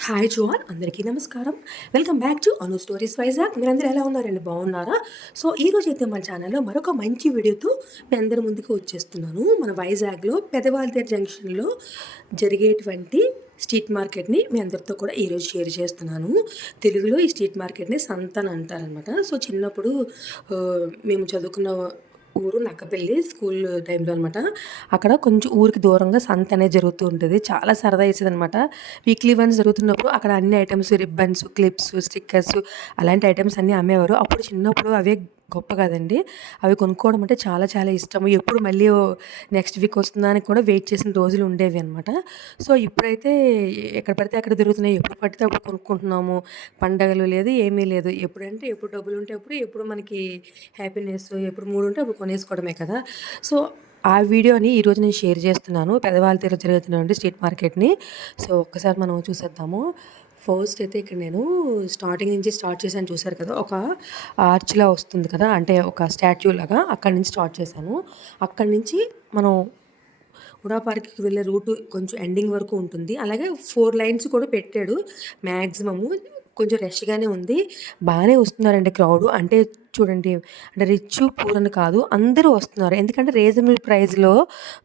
Hi zone అందరికీ నమస్కారం. Welcome back to Anu stories Vizag. మీరందరూ ఎలా ఉన్నారండి? బాగున్నారా? సో ఈరోజు అయితే మన ఛానల్లో మరొక మంచి వీడియోతో మీ అందరి ముందుకు వచ్చేస్తున్నాను. మన వైజాగ్లో పెదవాల్తేరు జంక్షన్లో జరిగేటువంటి స్ట్రీట్ మార్కెట్ని మీ అందరితో కూడా ఈరోజు షేర్ చేస్తున్నాను. తెలుగులో ఈ స్ట్రీట్ మార్కెట్ని సంత అని అంటారనమాట. సో చిన్నప్పుడు మేము చదువుకున్న ఊరు నక్కపల్లి స్కూల్ టైంలో అనమాట. అక్కడ కొంచెం ఊరికి దూరంగా సంత అనేది జరుగుతూ ఉంటుంది. చాలా సరదా వేసేదనమాట. వీక్లీ వన్స్ జరుగుతున్నప్పుడు అక్కడ అన్ని ఐటమ్స్ రిబ్బన్స్, క్లిప్స్, స్టిక్కర్స్ అలాంటి ఐటమ్స్ అన్నీ అమ్మేవారు. అప్పుడు చిన్నప్పుడు అవే గొప్ప కదండీ! అవి కొనుక్కోవడం అంటే చాలా చాలా ఇష్టము. ఎప్పుడు మళ్ళీ నెక్స్ట్ వీక్ వస్తుందా అని కూడా వెయిట్ చేసిన రోజులు ఉండేవి అనమాట. సో ఇప్పుడైతే ఎక్కడ పడితే అక్కడ దొరుకుతున్నాయి. ఎప్పుడు పడితే అప్పుడు కొనుక్కుంటున్నాము. పండగలు లేదు, ఏమీ లేదు. ఎప్పుడంటే ఎప్పుడు డబ్బులుంటే అప్పుడు, ఎప్పుడు మనకి హ్యాపీనెస్ ఎప్పుడు మూడుంటే అప్పుడు కొనేసుకోవడమే కదా! సో ఆ వీడియోని ఈరోజు నేను షేర్ చేస్తున్నాను. పెదవాల్తేరులో జరుగుతున్నటువంటి స్ట్రీట్ మార్కెట్‌ని. సో ఒక్కసారి మనం చూసేద్దాము. ఫస్ట్ అయితే ఇక్కడ నేను స్టార్టింగ్ నుంచి స్టార్ట్ చేశాను చూసారు కదా! ఒక ఆర్చ్‌లా వస్తుంది కదా! అంటే ఒక స్టాట్యూ లాగా అక్కడి నుంచి స్టార్ట్ చేశాను. అక్కడి నుంచి మనం హుడా పార్క్‌కి వెళ్ళే రూటు కొంచెం ఎండింగ్ వరకు ఉంటుంది. అలాగే 4 లైన్స్ కూడా పెట్టాడు. మాక్సిమము కొంచెం రష్‌గానే ఉంది. బానే వస్తున్నారండి క్రౌడు. అంటే చూడండి, అంటే రిచ్, పూర్ అని కాదు. అందరూ వస్తున్నారు. ఎందుకంటే రీజనబుల్ ప్రైస్‌లో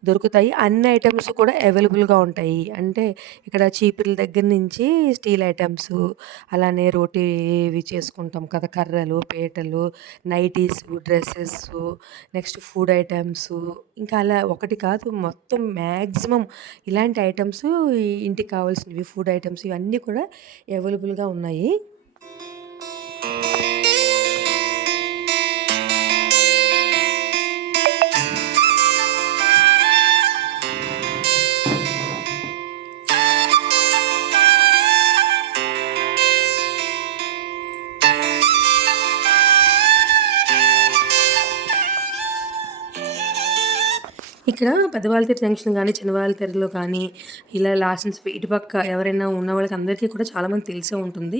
దొరుకుతాయి. అన్ని ఐటెమ్స్ కూడా అవైలబుల్‌గా ఉంటాయి. అంటే ఇక్కడ చీపుర్ల దగ్గర నుంచి స్టీల్ ఐటెమ్సు, అలానే రోటీ ఇవి చేసుకుంటాం కదా! కర్రలు, పీటలు, nighties, dresses, next food items, ఇంకా అలా ఒకటి కాదు మొత్తం మాక్సిమం ఇలాంటి ఐటెమ్స్ ఇంటికి కావాల్సినవి ఫుడ్ ఐటెమ్స్ ఇవన్నీ కూడా అవైలబుల్‌గా ఉన్నాయి. ఇక్కడ పెద్దవాళ్ళతేరు జంక్షన్ గానీ, చిన్నవాళ్ళతేరులో కానీ, ఇలా లాసెన్స్ ఇటుపక్క ఎవరైనా ఉన్న వాళ్ళకి అందరికీ కూడా చాలామందికి తెలిసే ఉంటుంది.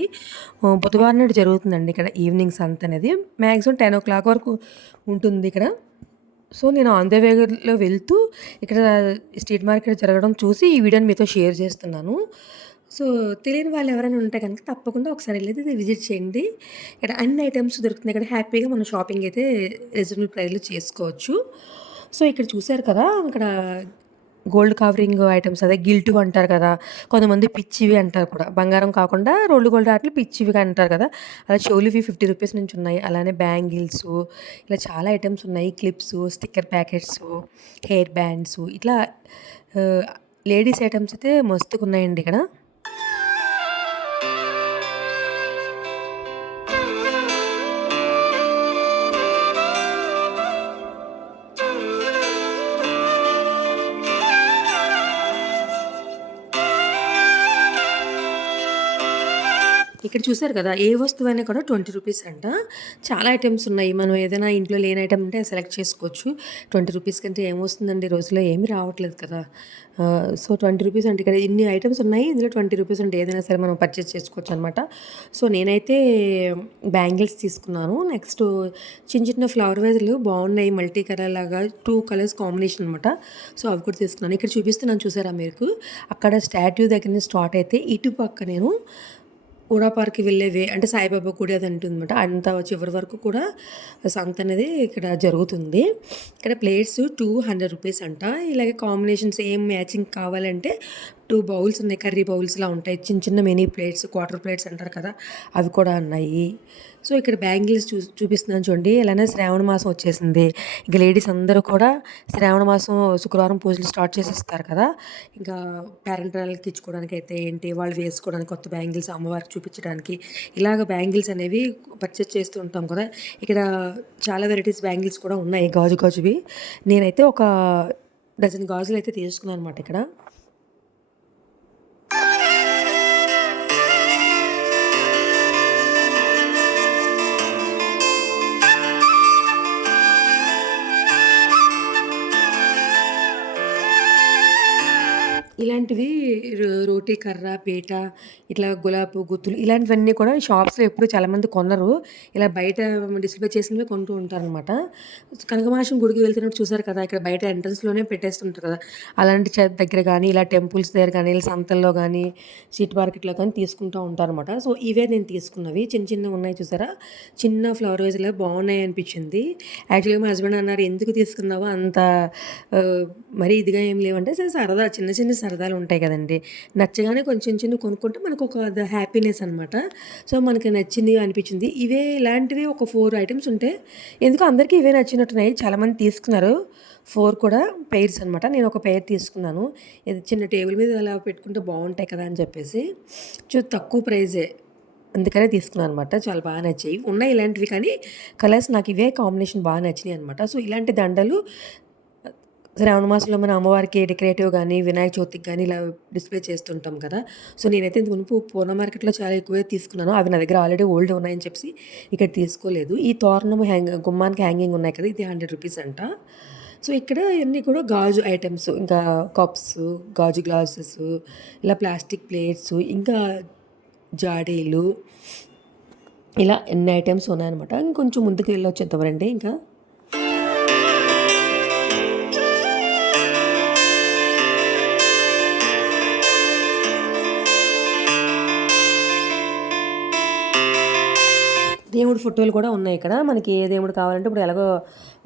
బుధవారం నాడు జరుగుతుందండి ఇక్కడ ఈవినింగ్ సంత అనేది. మాక్సిమం 10:00 వరకు ఉంటుంది ఇక్కడ. సో నేను ఆన్ ద వేలో వెళ్తూ ఇక్కడ స్ట్రీట్ మార్కెట్ జరగడం చూసి ఈ వీడియోని మీతో షేర్ చేస్తున్నాను. సో తెలియని వాళ్ళు ఎవరైనా ఉంటే గనుక తప్పకుండా ఒకసారి ఎళ్ళైతే విజిట్ చేయండి. ఇక్కడ అన్ని ఐటెమ్స్ దొరుకుతున్నాయి. ఇక్కడ హ్యాపీగా మనం షాపింగ్ అయితే రీజనబుల్ ప్రైస్‌లో చేసుకోవచ్చు. సో ఇక్కడ చూసారు కదా! ఇక్కడ గోల్డ్ కవరింగ్ ఐటెమ్స్ అదే గిల్టు అంటారు కదా! కొంతమంది పిచ్చివి అంటారు కూడా. బంగారం కాకుండా రోల్డ్ గోల్డ్ ఆటిని పిచ్చివిగా అంటారు కదా! అలా చెవులివి ₹50 నుంచి ఉన్నాయి. అలానే బ్యాంగిల్సు ఇలా చాలా ఐటెమ్స్ ఉన్నాయి. క్లిప్సు, స్టిక్కర్ ప్యాకెట్సు, హెయిర్ బ్యాండ్సు ఇట్లా ఆహ్, లేడీస్ ఐటెమ్స్ అయితే మస్తుగున్నాయండి ఇక్కడ. ఇక్కడ చూసారు కదా! ఏ వస్తువైనా కూడా ₹20 అంట. చాలా ఐటెమ్స్ ఉన్నాయి. మనం ఏదైనా ఇంట్లో లేని ఐటెమ్ ఉంటే సెలెక్ట్ చేసుకోవచ్చు. ₹20 కంటే ఏమొస్తుందండి ఈ రోజుల్లో ఏమి రావట్లేదు కదా! సో ₹20 అంటే ఇక్కడ ఇన్ని ఐటెమ్స్ ఉన్నాయి. ఇందులో ₹20 అంటే ఏదైనా సరే మనం పర్చేజ్ చేసుకోవచ్చనమాట. సో నేనైతే బ్యాంగిల్స్ తీసుకున్నాను. నెక్స్ట్ చిన్న చిన్న ఫ్లవర్ వేజ్‌లు బాగున్నాయి. మల్టీ కలర్ లాగా 2 కలర్స్ కాంబినేషన్ అనమాట. సో అవి కూడా తీసుకున్నాను. ఇక్కడ చూపిస్తున్నాను చూసారా మీకు? అక్కడ స్టాట్యూ దగ్గర నుంచి స్టార్ట్ అయితే ఇటు పక్క నేను హుడా పార్క్‌కి వెళ్ళే అంటే సాయిబాబా గుడి అది ఉంటుందన్నమాట. అంత చివరి వరకు కూడా సంత అనేది ఇక్కడ జరుగుతుంది. ఇక్కడ ప్లేట్స్ ₹200 అంట. ఇలాగే కాంబినేషన్ సేమ్ మ్యాచింగ్ కావాలంటే 2 బౌల్స్ ఉన్నాయి. కర్రీ బౌల్స్‌లా ఉంటాయి. చిన్న చిన్న మినీ ప్లేట్స్, క్వార్టర్ ప్లేట్స్ అంటారు కదా! అవి కూడా ఉన్నాయి. సో ఇక్కడ బ్యాంగిల్స్ చూపిస్తున్నాను చూడండి. ఇలానే శ్రావణ మాసం వచ్చేసింది. ఇంక లేడీస్ అందరూ కూడా శ్రావణ మాసం శుక్రవారం పూజలు స్టార్ట్ చేసేస్తారు కదా! ఇంకా పేరెంటాలకి ఇచ్చుకోవడానికైతే ఏంటి, వాళ్ళు వేసుకోవడానికి కొత్త బ్యాంగిల్స్ అమ్మవారికి చూపించడానికి ఇలాగ బ్యాంగిల్స్ అనేవి పర్చేస్ చేస్తూ ఉంటాం కదా! ఇక్కడ చాలా వెరైటీస్ బ్యాంగిల్స్ కూడా ఉన్నాయి గాజువి. నేనైతే ఒక డజన్ గాజులైతే తీసుకున్నాననమాట ఇక్కడ. ఇలాంటివి రోటీ రోటి కర్ర, పీట, ఇట్లా గులాబీ గుత్తులు ఇలాంటివన్నీ కూడా షాప్స్‌లో ఎప్పుడు చాలామంది కొనరు. ఇలా బయట డిస్‌ప్లే చేసినవే కొంటూ ఉంటారనమాట. కనకమహాలక్ష్మి గుడికి వెళ్తున్నప్పుడు చూసారు కదా! ఇక్కడ బయట ఎంట్రన్స్‌లోనే పెట్టేస్తుంటారు కదా! అలాంటి దగ్గర గానీ, ఇలా టెంపుల్స్ దగ్గర గానీ, ఇలా సంతల్లో గానీ, స్ట్రీట్ మార్కెట్‌లో కానీ తీసుకుంటూ ఉంటారనమాట. సో, ఇవే నేను తీసుకున్నవి. చిన్న చిన్నవి ఉన్నాయి చూసారా? చిన్న ఫ్లవర్ వేస్‌లా బాగున్నాయి అనిపించింది. యాక్చువల్‌గా మా హస్బెండ్ అన్నారు, "ఎందుకు తీసుకున్నావు అంత మరీ ఇదిగా ఏం లేవంటే" సరే సరదా చిన్న చిన్న సరదాలు ఉంటాయి కదండీ! నచ్చగానే కొంచెం చిన్నవి కొనుక్కుంటే మనకొక హ్యాపీనెస్ అనమాట. సో, మనకి నచ్చినవి అనిపించింది. ఇవే ఇలాంటివి ఒక 4 ఐటెమ్స్ ఉంటే ఎందుకో అందరికీ ఇవే నచ్చినట్టున్నాయి. చాలామంది తీసుకున్నారు. 4 కూడా పెయిర్స్ అనమాట. నేను ఒక పెయిర్ తీసుకున్నాను. ఇది చిన్న టేబుల్ మీద అలా పెట్టుకుంటే బాగుంటాయి కదా అని చెప్పేసి. తక్కువ ప్రైజే. అందుకనే తీసుకున్నాను అనమాట. చాలా బాగా నచ్చాయి. ఉన్నాయి ఇలాంటివి కానీ కలర్స్ నాకు ఇవే కాంబినేషన్ బాగా నచ్చినాయి అనమాట. సో, ఇలాంటి దండలు శ్రావణ మాసంలో మన అమ్మవారికి డెకరేటివ్ గానీ, వినాయక చవితికి గానీ ఇలా డిస్‌ప్లే చేస్తుంటాం కదా! సో, నేనైతే ఇంతకు మునుపు పూర్ణ మార్కెట్‌లో చాలా ఎక్కువే తీసుకున్నాను. అవి నా దగ్గర ఆల్రెడీ ఓల్డ్ ఉన్నాయని చెప్పేసి ఇక్కడ తీసుకోలేదు. ఈ తోరణం గుమ్మానికి హ్యాంగింగ్ ఉన్నాయి కదా! ఇది రూ. 100 అంట. సో, ఇక్కడ ఇయన్నీ కూడా గాజు ఐటెమ్స్ ఇంకా కప్స్, గాజు గ్లాసెస్, ఇలా ప్లాస్టిక్ ప్లేట్స్, ఇంకా జాడీలు ఇలా ఎన్ని ఐటెమ్స్ ఉన్నాయన్నమాట. ఇంకొంచెం ముందుకు వెళ్ళొచ్చేద్దాం రండి ఇంకా. దేవుడి ఫోటోలు కూడా ఉన్నాయి ఇక్కడ. మనకి ఏ దేవుడు కావాలంటే ఇప్పుడు ఎలాగో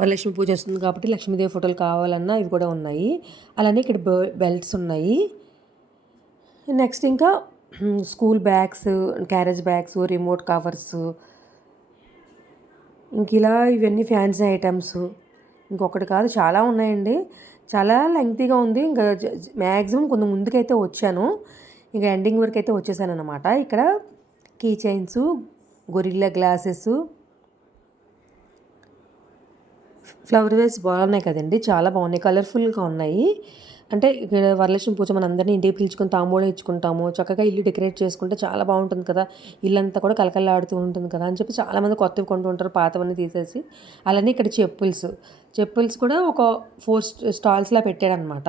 వరలక్ష్మి పూజ వస్తుంది కాబట్టి లక్ష్మీదేవి ఫోటోలు కావాలన్నా ఇవి కూడా ఉన్నాయి. అలానే ఇక్కడ బెల్ట్స్ ఉన్నాయి. నెక్స్ట్ ఇంకా school bags, carriage bags, remote covers, ఇంక ఇలా ఇవన్నీ ఫ్యాన్సీ ఐటమ్స్. ఇంకొకటి కాదు చాలా ఉన్నాయండి. చాలా లెంగ్తీగా ఉంది. ఇంకా మ్యాక్సిమం కొంత ముందుకైతే వచ్చాను. ఇంకా ఎండింగ్ వరకు అయితే వచ్చేసానన్నమాట. ఇక్కడ key chains, gorilla glasses, flower vase బాగున్నాయి కదండి. చాలా బాగున్నాయి. కలర్ఫుల్గా ఉన్నాయి. అంటే ఇక్కడ వరలక్ష్మి పూజ మన అందరినీ ఇంటికి పిలుచుకొని తాంబూలం ఇచ్చుకుంటాము. చక్కగా ఇల్లు డెకరేట్ చేసుకుంటే చాలా బాగుంటుంది కదా! ఇల్లంతా కూడా కలకల్లాడుతూ ఉంటుంది కదా అని చెప్పి చాలామంది కొత్తవి కొంటూ ఉంటారు పాతవన్నీ తీసేసి. అలానే ఇక్కడ చెప్పుల్స్ కూడా ఒక 4 స్టాల్స్‌లా పెట్టాడనమాట.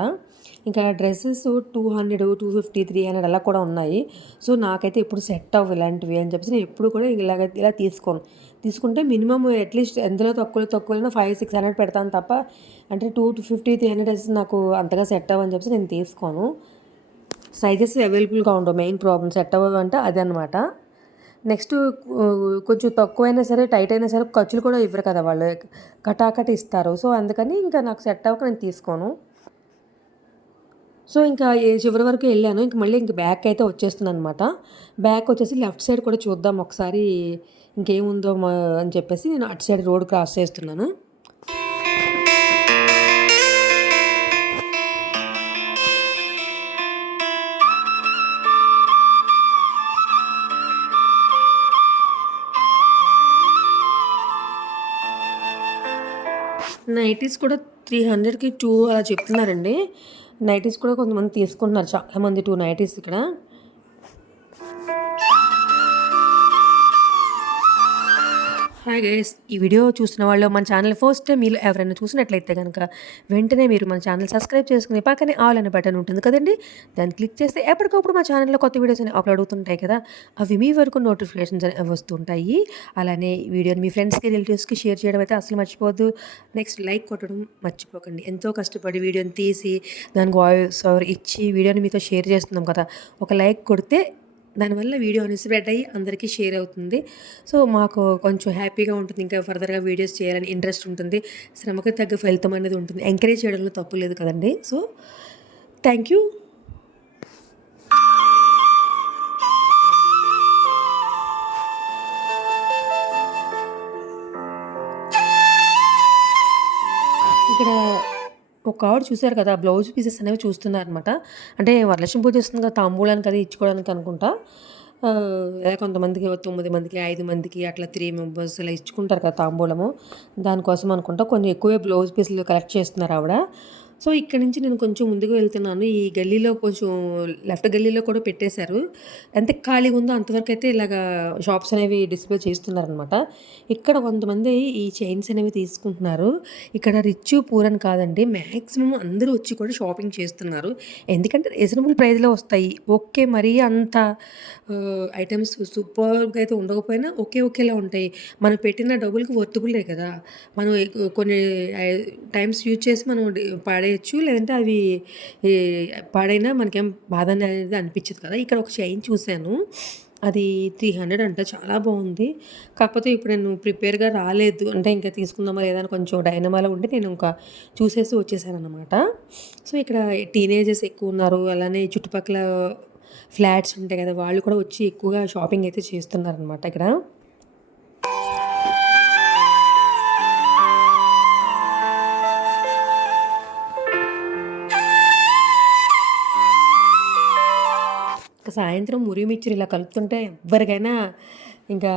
ఇంకా డ్రెస్సెస్ 200, 250, 300 అలా కూడా ఉన్నాయి. సో, నాకైతే ఎప్పుడు సెట్ అవ్వవు ఇలాంటివి అని చెప్పేసి నేను ఎప్పుడు కూడా ఇలా తీసుకోను. తీసుకుంటే మినిమమ్ అట్లీస్ట్ ఎందులో తక్కువైనా 500, 600 పెడతాను తప్ప అంటే 250, 300 నాకు అంతగా సెట్ అవ్వని చెప్పేసి నేను తీసుకోను. సైజెస్ అవైలబుల్‌గా ఉండవు. మెయిన్ ప్రాబ్లమ్ సెట్ అవ్వవు అంటే అదనమాట. నెక్స్ట్ కొంచెం తక్కువైనా సరే, టైట్ అయినా సరే ఖర్చులు కూడా ఇవ్వరు కదా వాళ్ళు. కటాకట్ ఇస్తారు. సో, అందుకని ఇంకా నాకు సెట్ అవ్వక నేను తీసుకోను. సో, ఇంకా చివరి వరకు వెళ్ళాను. మళ్ళీ బ్యాక్ అయితే వచ్చేస్తున్నాననమాట. బ్యాక్ వచ్చేసి లెఫ్ట్ సైడ్ కూడా చూద్దాం ఒకసారి ఇంకేముందో అని చెప్పేసి నేను అటు సైడ్ రోడ్ క్రాస్ చేస్తున్నాను. నైటీస్ కూడా 300కి 2 అలా చెప్తున్నారండి. నైటీస్ కూడా కొంతమంది తీసుకుంటున్నారు. చాలామంది 2 నైటీస్ ఇక్కడ. హాయ్ గైస్, ఈ వీడియో చూస్తున్న వాళ్ళు మన ఛానల్ ఫస్ట్ టైం మీరు ఎవరైనా చూసినట్లయితే కనుక వెంటనే మీరు మన ఛానల్ సబ్స్క్రైబ్ చేసుకుని పక్కనే ఆల్ అనే బటన్ ఉంటుంది కదండి, దాన్ని క్లిక్ చేస్తే ఎప్పటికప్పుడు మా ఛానల్లో కొత్త వీడియోస్ అనేవి అప్లోడ్ అవుతుంటాయి కదా, అవి మీ వరకు నోటిఫికేషన్స్ అనేవి వస్తుంటాయి. అలానే ఈ వీడియోని మీ ఫ్రెండ్స్కి, రిలేటివ్స్కి షేర్ చేయడం అయితే అసలు మర్చిపోవద్దు. నెక్స్ట్ లైక్ కొట్టడం మర్చిపోకండి. ఎంతో కష్టపడి వీడియోని తీసి దానికి వాయిస్ ఓవర్ ఇచ్చి వీడియోని మీతో షేర్ చేస్తున్నాం కదా, ఒక లైక్ కొడితే దానివల్ల వీడియో అనేది స్ప్రెడ్ అయ్యి అందరికీ షేర్ అవుతుంది. సో, మాకు కొంచెం హ్యాపీగా ఉంటుంది. ఇంకా ఫర్దర్గా వీడియోస్ చేయాలని ఇంట్రెస్ట్ ఉంటుంది. శ్రమకు తగ్గ ఫలితం అనేది ఉంటుంది. ఎంకరేజ్ చేయడంలో తప్పు లేదు కదండి. So, thank you. ఇక్కడ ఒక ఆవిడ చూసారు కదా, బ్లౌజ్ పీసెస్ అనేవి చూస్తున్నారనమాట. అంటే వరలక్ష్మి పూజ వస్తుంది కదా, తాంబూలానికి అది ఇచ్చుకోవడానికి అనుకుంటా. కొంతమందికి 9 మందికి, 5 మందికి అట్లా 3 మెంబర్స్ ఇలా ఇచ్చుకుంటారు కదా తాంబూలము. దానికోసం అనుకుంటా కొంచెం ఎక్కువే బ్లౌజ్ పీసులు కలెక్ట్ చేస్తున్నారు ఆవిడ. సో, ఇక్కడి నుంచి నేను కొంచెం ముందుకు వెళ్తున్నాను. ఈ గల్లీలో కొంచెం లెఫ్ట్ గల్లీలో కూడా పెట్టేశారు. ఎంత ఖాళీగా ఉందో అంతవరకైతే ఇలాగా షాప్స్ అనేవి డిస్‌ప్లే చేస్తున్నారనమాట. ఇక్కడ కొంతమంది ఈ చైన్స్ అనేవి తీసుకుంటున్నారు. ఇక్కడ రిచ్, పూర్ అని కాదండి. మాక్సిమం అందరూ వచ్చి కూడా షాపింగ్ చేస్తున్నారు. ఎందుకంటే రీజనబుల్ ప్రైస్‌లో వస్తాయి. ఓకే. మరీ అంత ఐటెమ్స్ సూపర్‌గా అయితే ఉండకపోయినా ఒకేలా ఉంటాయి. మనం పెట్టిన డబ్బులకి వర్తబులే కదా! మనం కొన్ని టైమ్స్ యూజ్ చేసి మనం పడేయొచ్చు. లేదంటే అవి ఈ పాడైనా మనకేం బాధ అనేది అనిపించదు కదా! ఇక్కడ ఒక చైన్ చూసాను. అది 300 అంట. చాలా బావుంది. కాకపోతే ఇప్పుడు నేను ప్రిపేర్‌గా రాలేదు. అంటే ఇంకా తీసుకుందామా లేదా అని కొంచెం డైనమాలో ఉండి నేను ఇంకా చూసేసి వచ్చేసాననమాట. సో, ఇక్కడ టీనేజర్స్ ఎక్కువున్నారు. అలానే చుట్టుపక్కల ఫ్లాట్స్ ఉంటాయి కదా! వాళ్ళు కూడా వచ్చి ఎక్కువగా షాపింగ్ అయితే చేస్తున్నారనమాట ఇక్కడ. సాయంత్రం మురి మిక్చర్ ఇలా కలుపుతుంటే ఎవ్వరికైనా ఇంకా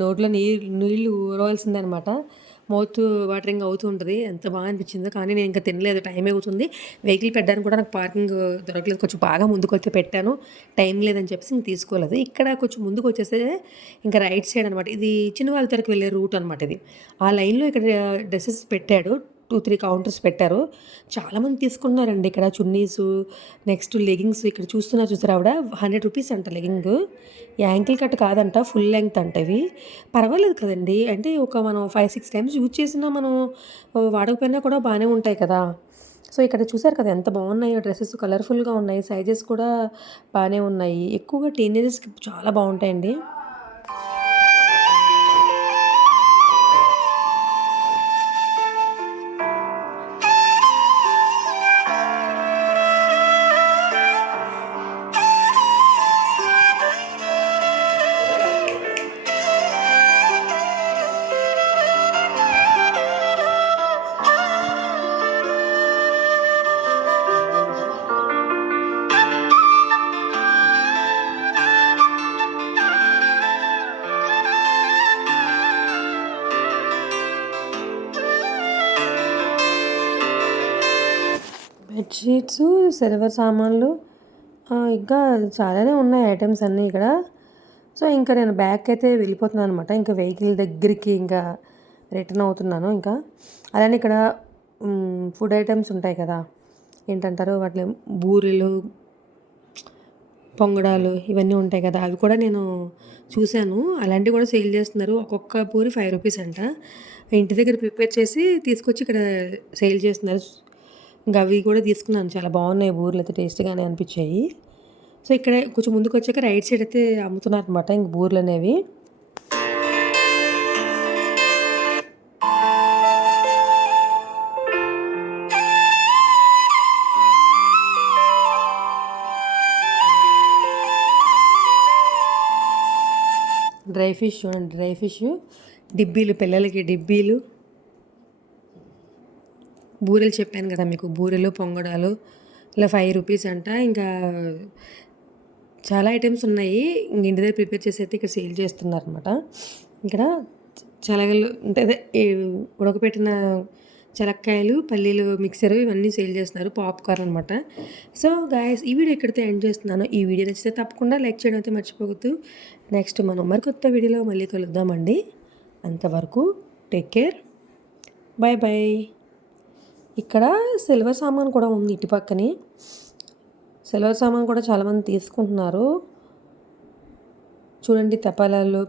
నోట్లో నీళ్ళు ఊరవలసిందనమాట. మౌత్ వాటరింగ్ అవుతూ ఉంటది. ఎంత బాగా అనిపించిందో. కానీ నేను ఇంకా తినలేదు. టైం అవుతుంది. వెహికల్ పెట్టడానికి కూడా నాకు పార్కింగ్ దొరకలేదు. కొంచెం బాగా ముందుకొచ్చి పెట్టాను. టైం లేదని చెప్పేసి ఇంక తీసుకోలేదు. ఇక్కడ కొంచెం ముందుకొచ్చేస్తే ఇంకా రైట్ సైడ్ అనమాట. ఇది చిన్నవాళ్ళతోకి వెళ్ళే రూట్ అనమాట ఇది. ఆ లైన్‌లో ఇక్కడ డ్రెసెస్ పెట్టాడు. 2, 3 కౌంటర్స్ పెట్టారు. చాలామంది తీసుకుంటున్నారండి ఇక్కడ చున్నీసు, నెక్స్ట్ లెగింగ్స్ ఇక్కడ చూసారా ఆవిడ రూ. 100 అంట లెగింగు. యాంకిల్ కట్ కాదంట. ఫుల్ లెంగ్త్ అంట ఇవి. పర్వాలేదు కదండీ! అంటే ఒక మనం 5, 6 టైమ్స్ యూజ్ చేసినా మనం వాడకపోయినా కూడా బానే ఉంటాయి కదా! సో, ఇక్కడ చూసారు కదా ఎంత బాగున్నాయో డ్రెసెస్ కలర్‌ఫుల్‌గా ఉన్నాయి. సైజెస్ కూడా బానే ఉన్నాయి. ఎక్కువగా టీనేజర్స్‌కి చాలా బావుంటాయండి. బెడ్‌షీట్సు, సిల్వర్ సామాన్లు ఇంకా చాలానే ఉన్నాయి ఐటెమ్స్ అన్నీ ఇక్కడ. సో, ఇంకా నేను బ్యాక్‌కైతే వెళ్ళిపోతున్నాననమాట. ఇంకా వెహికల్ దగ్గరికి ఇంకా రిటర్న్ అవుతున్నాను ఇంకా. అలానే ఇక్కడ ఫుడ్ ఐటెమ్స్ ఉంటాయి కదా! ఏంటంటారు వాటిని బూరెలు, పొంగడాలు ఇవన్నీ ఉంటాయి కదా! అవి కూడా నేను చూసాను. అలాంటివి కూడా సేల్ చేస్తున్నారు. ఒక్కొక్క పూరి రూ. 5 అంట. ఇంటి దగ్గర ప్రిపేర్ చేసి తీసుకొచ్చి ఇక్కడ సేల్ చేస్తున్నారు. ఇంకా అవి కూడా తీసుకున్నాను. చాలా బాగున్నాయి బూరెలైతే టేస్టీగానే అనిపించాయి. సో, ఇక్కడే కొంచెం ముందుకొచ్చాక రైట్ సైడ్ అయితే అమ్ముతున్నారనమాట ఇంక బూరెలనేవి. డ్రై ఫిష్ చూడండి. డ్రై ఫిష్ డిబ్బీలు, పిల్లలకి డిబ్బీలు, బూరెలు చెప్పాను కదా మీకు. బూరెలు, పొంగడాలు ఇలా రూ. 5 అంట. ఇంకా చాలా ఐటెమ్స్ ఉన్నాయి. ఇంక ఇంటి దగ్గర ప్రిపేర్ చేసి అయితే ఇక్కడ సేల్ చేస్తున్నారనమాట. ఇక్కడ శనగలు అంటే అదే ఉడకపెట్టిన చెనక్కాయలు, పల్లీలు మిక్సర్ ఇవన్నీ సేల్ చేస్తున్నారు. పాప్కార్న్ అనమాట. సో గాయ్స్, ఈ వీడియో ఇక్కడితో ఎండ్ చేస్తున్నాను. ఈ వీడియో నచ్చితే తప్పకుండా లైక్ చేయడం అయితే మర్చిపోవద్దు. నెక్స్ట్ మనం మరికొత్త వీడియోలో మళ్ళీ కలుద్దామండి. అంతవరకు టేక్ కేర్. Bye bye. ఇక్కడ సిల్వర్ సామాన్ కూడా ఉంది ఇటు పక్కనే. సిల్వర్ సామాన్ కూడా చాలామంది తీసుకుంటున్నారు. చూడండి తపాలాలు